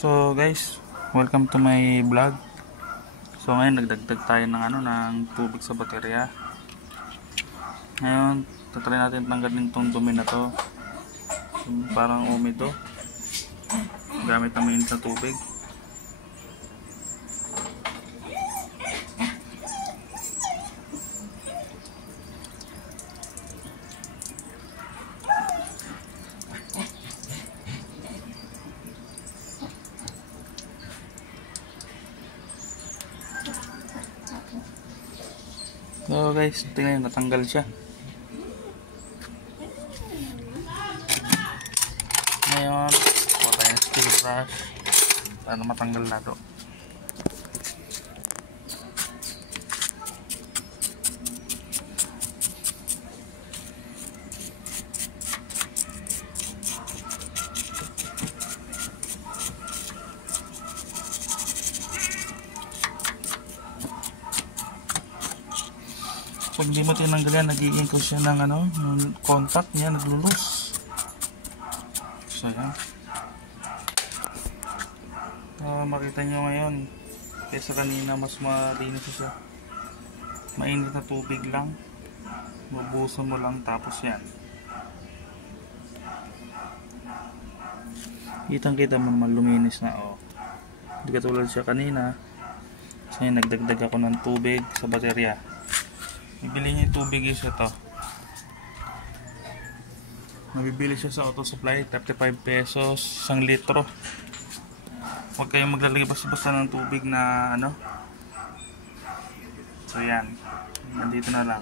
So guys, welcome to my vlog. So ngayon nagdagdag tayo ng tubig sa baterya. Ngayon, tatry natin tanggalin tong dumi na to. Parang umido. Gamit ang mainit na tubig. So guys, tingnan, natanggal siya. Ngayon, kuha tayo ng steel brush para matanggal na to. Pag di mo tinanggal yan, nag-i-inkle siya ng yung contact niya, naglulus. So yan. Makita nyo ngayon, kaysa kanina mas malinis siya. Mainit na tubig lang. Mabuso mo lang, tapos yan. Kitang-kita mo naman luminis na. Hindi katulad siya kanina. Kasi nagdagdag ako ng tubig sa baterya. Bibili niya yung tubig isa to. Mabibili siya sa auto supply, 35 pesos, 1 litro. Huwag kayong maglalagay basta-basta ng tubig na So yan, nandito na lang.